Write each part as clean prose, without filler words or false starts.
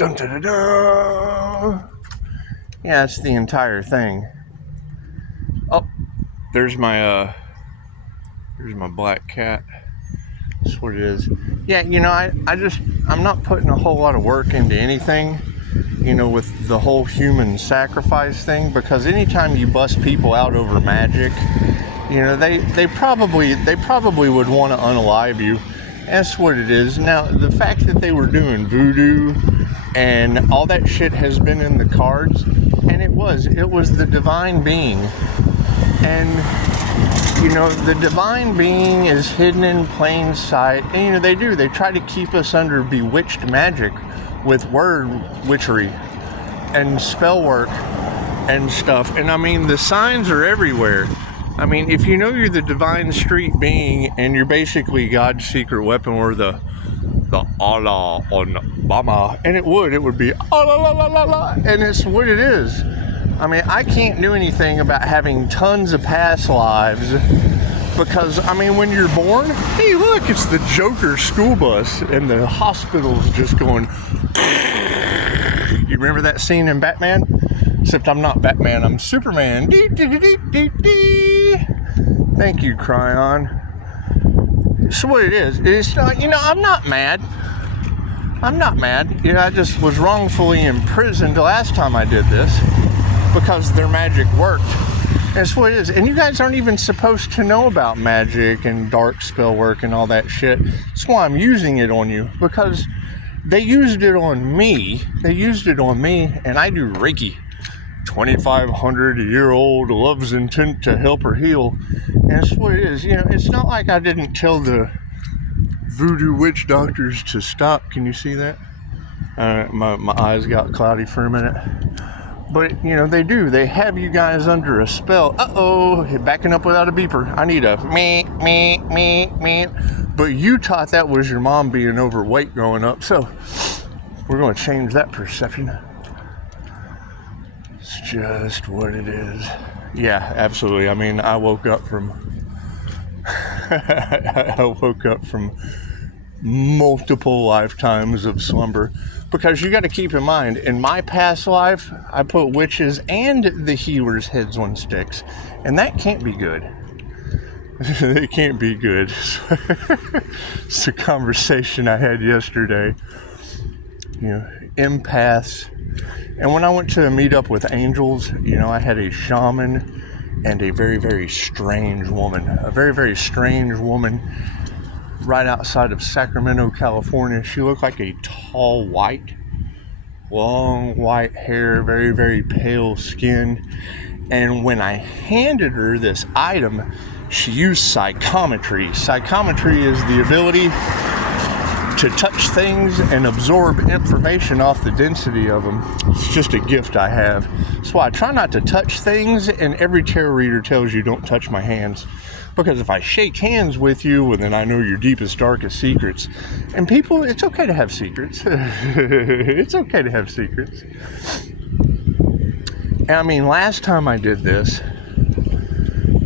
Dun, dun, dun, dun. Yeah, it's the entire thing. Oh, there's my black cat. That's what it is. Yeah, I'm not putting a whole lot of work into anything, with the whole human sacrifice thing, because anytime you bust people out over magic, they probably would want to unalive you. That's what it is. Now, the fact that they were doing voodoo and all that shit has been in the cards, and it was the divine being. And, the divine being is hidden in plain sight. And, they try to keep us under bewitched magic with word witchery and spell work and stuff. And, the signs are everywhere. If you know you're the divine street being and you're basically God's secret weapon, or the Allah on Bama, and it would be Allah la la la, and it's what it is. I can't do anything about having tons of past lives, because when you're born, hey look, it's the Joker school bus and the hospital's just going. You remember that scene in Batman? Except I'm not Batman, I'm Superman. Thank you, Cryon. So what it is, it's I'm not mad. I just was wrongfully imprisoned the last time I did this because their magic worked. That's what it is. And you guys aren't even supposed to know about magic and dark spell work and all that shit. That's why I'm using it on you, because they used it on me. And I do Reiki. 2,500-year-old love's intent to help her heal. And that's what it is. It's not like I didn't tell the voodoo witch doctors to stop. Can you see that? My eyes got cloudy for a minute. But, they do. They have you guys under a spell. Uh-oh, backing up without a beeper. I need a me. But you taught that was your mom being overweight growing up. So we're going to change that perception. It's just what it is. Yeah, absolutely. I woke up from multiple lifetimes of slumber, because you got to keep in mind, in my past life, I put witches and the healers' heads on sticks, and that can't be good. It can't be good. It's a conversation I had yesterday. Empaths. And when I went to meet up with angels, I had a shaman and a very, very strange woman. A very, very strange woman right outside of Sacramento, California. She looked like a tall white, long white hair, very, very pale skin. And when I handed her this item, she used psychometry. Psychometry is the ability to touch things and absorb information off the density of them. It's just a gift I have. That's why I try not to touch things, and every tarot reader tells you don't touch my hands. Because if I shake hands with you, well, then I know your deepest, darkest secrets. And people, it's okay to have secrets. It's okay to have secrets. And last time I did this,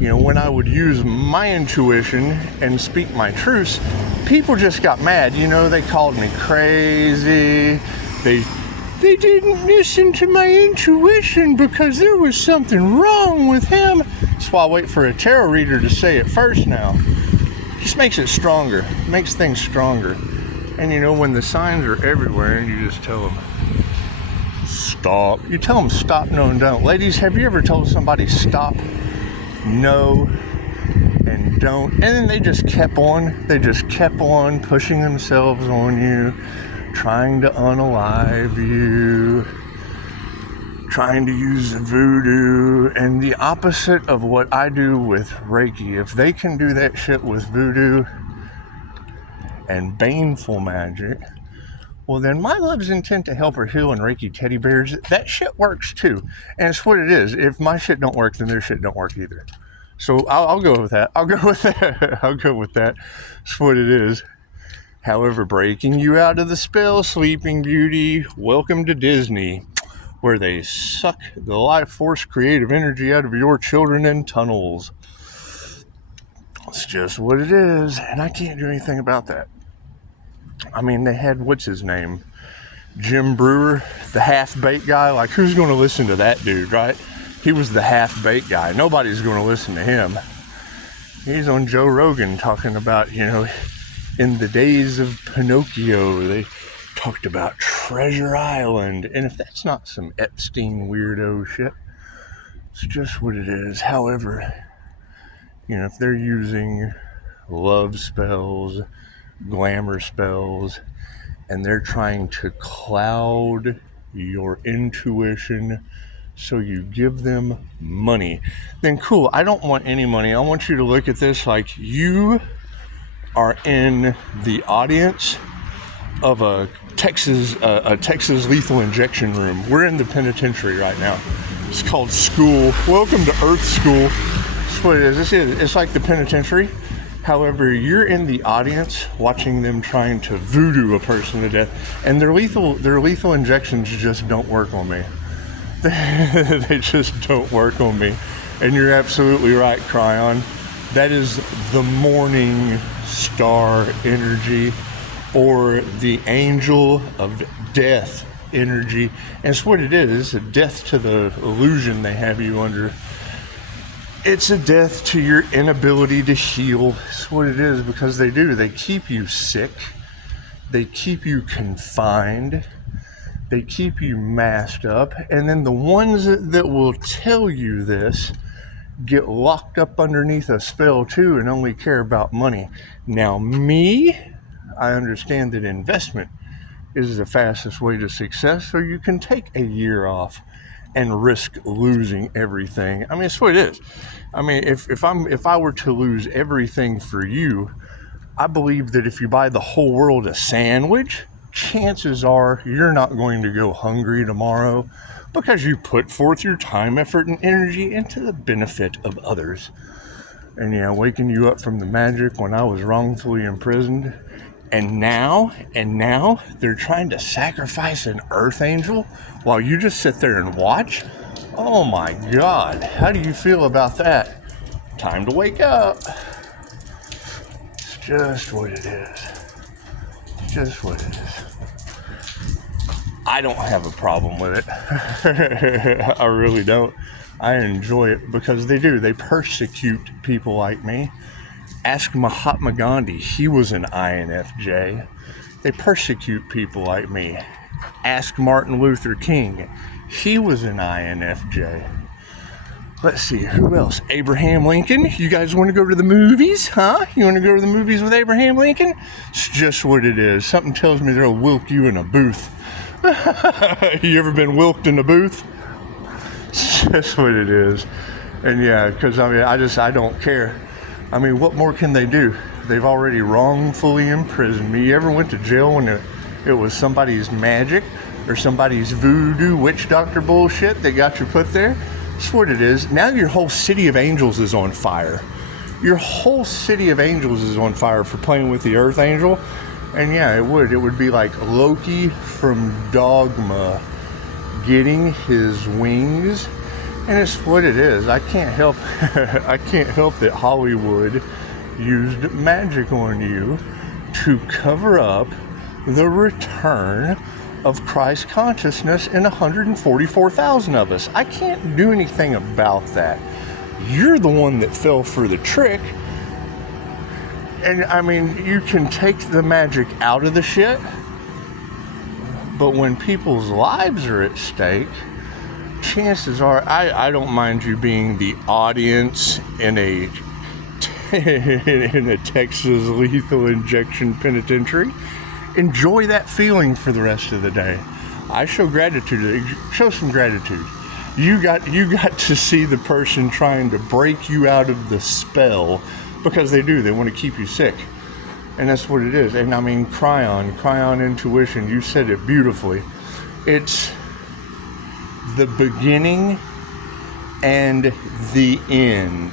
when I would use my intuition and speak my truths, people just got mad. They called me crazy. They didn't listen to my intuition because there was something wrong with him. That's why I wait for a tarot reader to say it first now. Just makes it stronger. Makes things stronger. And when the signs are everywhere, and you just tell them, stop. You tell them stop, no, and don't. Ladies, have you ever told somebody stop, no, and don't? And then they just kept on pushing themselves on you, trying to unalive you, trying to use voodoo, and the opposite of what I do with Reiki. If they can do that shit with voodoo and baneful magic, well then my love's intent to help her heal and Reiki teddy bears, that shit works too. And it's what it is. If my shit don't work, then their shit don't work either. So I'll go with that. I'll go with that. It's what it is. However, breaking you out of the spell, Sleeping Beauty, welcome to Disney, where they suck the life force creative energy out of your children in tunnels. It's just what it is, and I can't do anything about that. They had, what's his name? Jim Brewer, the half-baked guy. Like, who's going to listen to that dude, right? He was the half-baked guy. Nobody's going to listen to him. He's on Joe Rogan talking about, you know, in the days of Pinocchio, they talked about Treasure Island. And if that's not some Epstein weirdo shit, it's just what it is. However, you know, if they're using love spells, glamour spells, and they're trying to cloud your intuition so you give them money, then cool. I don't want any money. I want you to look at this like you are in the audience of a Texas lethal injection room. We're in the penitentiary right now. It's called school. Welcome to Earth School. That's what it is. It's like the penitentiary. However, you're in the audience watching them trying to voodoo a person to death, and their lethal injections just don't work on me. They just don't work on me. And you're absolutely right, Cryon. That is the morning star energy, or the angel of death energy. And it's what it is. It's a death to the illusion they have you under. It's a death to your inability to heal. It's what it is, because they do. They keep you sick. They keep you confined. They keep you masked up. And then the ones that will tell you this get locked up underneath a spell too and only care about money. Now me, I understand that investment is the fastest way to success, so you can take a year off and risk losing everything. I mean, it's what it is. I mean, if I were to lose everything for you, I believe that if you buy the whole world a sandwich, chances are you're not going to go hungry tomorrow, because you put forth your time, effort, and energy into the benefit of others. And yeah, waking you up from the magic when I was wrongfully imprisoned, and now they're trying to sacrifice an earth angel while you just sit there and watch. Oh my God, how do you feel about that? Time to wake up. It's just what it is. Just what it is. I don't have a problem with it. I really don't. I enjoy it because they do. They persecute people like me. Ask Mahatma Gandhi. He was an INFJ. They persecute people like me. Ask Martin Luther King. He was an INFJ. Let's see, who else? Abraham Lincoln. You guys want to go to the movies, huh? You want to go to the movies with Abraham Lincoln? It's just what it is. Something tells me they'll wilk you in a booth. You ever been wilked in a booth? It's just what it is. And yeah, because I mean, I don't care. I mean, what more can they do? They've already wrongfully imprisoned me. You ever went to jail when it was somebody's magic or somebody's voodoo witch doctor bullshit that got you put there? That's what it is. Now your whole city of angels is on fire. Your whole city of angels is on fire for playing with the earth angel. And yeah, it would be like Loki from Dogma getting his wings. And it's what it is. I can't help that Hollywood used magic on you to cover up the return of Christ consciousness in 144,000 of us. I can't do anything about that. You're the one that fell for the trick. And I mean, you can take the magic out of the shit, but when people's lives are at stake, chances are, I don't mind you being the audience in a Texas lethal injection penitentiary. Enjoy that feeling for the rest of the day. I show gratitude. Show some gratitude. You got to see the person trying to break you out of the spell, because they do. They want to keep you sick. And that's what it is. And I mean, Cryon intuition, you said it beautifully. It's the beginning and the end.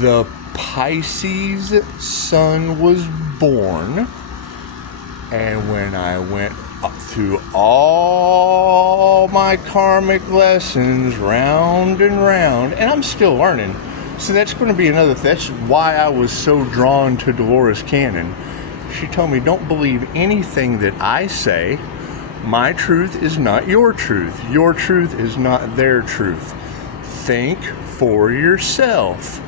The Pisces sun was born, and when I went up through all my karmic lessons round and round, and I'm still learning, so that's going to be another, that's why I was so drawn to Dolores Cannon. She told me, don't believe anything that I say My truth is not your truth. Your truth is not their truth. Think for yourself.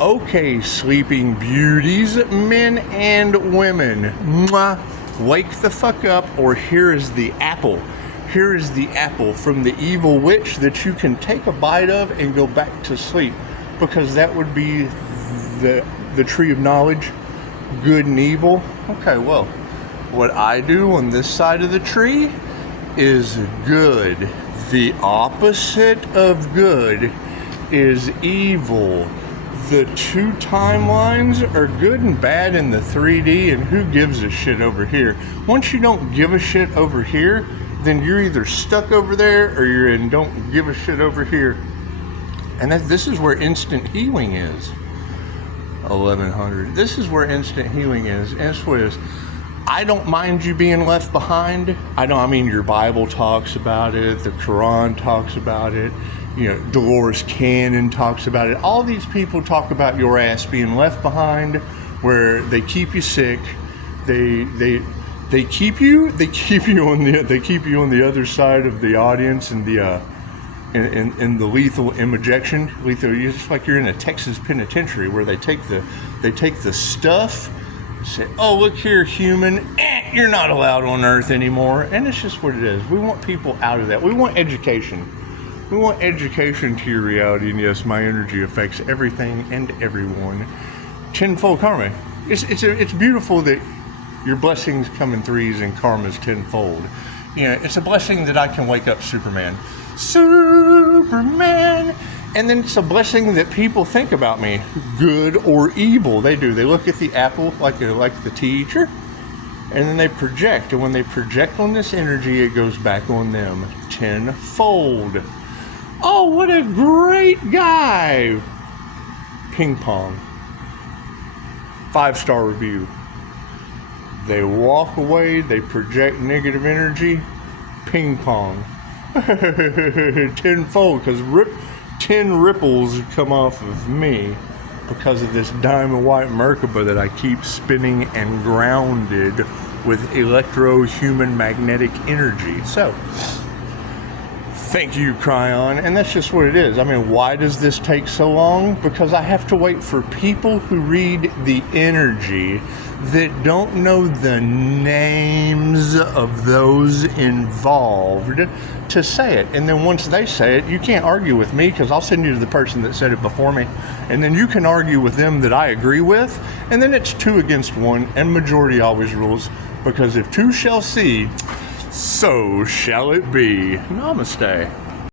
Okay, sleeping beauties, men and women. Mwah. Wake the fuck up, or here is the apple. Here is the apple from the evil witch that you can take a bite of and go back to sleep, because that would be the tree of knowledge, good and evil. Okay, well, what I do on this side of the tree is good. The opposite of good is evil. The two timelines are good and bad in the 3D, and who gives a shit over here? Once you don't give a shit over here, then you're either stuck over there or you're in don't give a shit over here. And this is where instant healing is. 1100. This is where instant healing is. And it's what it is. I don't mind you being left behind. I mean, your Bible talks about it. The Quran talks about it. You know, Dolores Cannon talks about it. All these people talk about your ass being left behind, where they keep you sick. They keep you on the other side of the audience, and in the lethal injection. Lethal, it's like you're in a Texas penitentiary where they take the stuff, say, oh, look here, human, you're not allowed on Earth anymore. And it's just what it is. We want people out of that. We want education. We want education to your reality, and yes, my energy affects everything and everyone. Tenfold karma. It's beautiful that your blessings come in threes and karma's tenfold. You know, it's a blessing that I can wake up Superman. And then it's a blessing that people think about me, good or evil. They do. They look at the apple like the teacher, and then they project. And when they project on this energy, it goes back on them tenfold. Oh, what a great guy. Ping pong. 5-star review. They walk away, they project negative energy. Ping pong. Tenfold, because 10 ripples come off of me because of this diamond white Merkaba that I keep spinning and grounded with electro-human magnetic energy. So, thank you, Cryon. And that's just what it is. I mean, why does this take so long? Because I have to wait for people who read the energy that don't know the names of those involved to say it. And then once they say it, you can't argue with me, because I'll send you to the person that said it before me. And then you can argue with them that I agree with. And then it's 2 against 1, and majority always rules. Because if 2 shall see, so shall it be. Namaste.